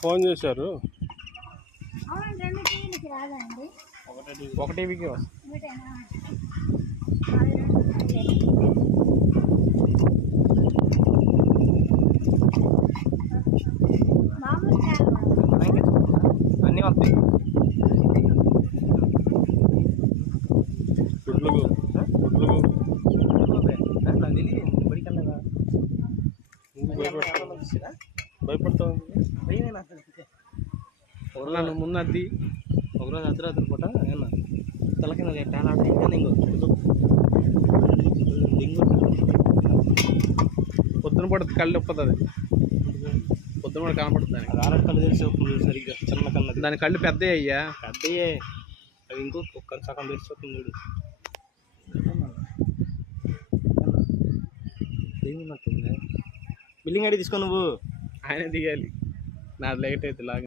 Phone చేశారు. ఒక టీవీకి వస్తుంది. అన్నీ వస్తాయి. భయపడతావు ఒకరోజు ముందు అద్ది, ఒకరోజు అర్ధరాత్రి పూట ఏమన్నా తల కింద టాన్ ఆట దింగు పొద్దున పడుతుంది, కళ్ళు ఒప్పుతుంది. పొద్దున కూడా కనపడుతుంది. ఆరటి కళ్ళు తెలిసి సరిగ్గా చిన్న కళ్ళు. దాని కళ్ళు పెద్ద అయ్యా, పెద్దయే అవి. ఇంకొక సగం తెలిసిపోతుంది చూడు. బిల్డింగ్ అడిగి తీసుకో నువ్వు. ఆయన దిగాలి. నాది లేట్ అయితే లాగా.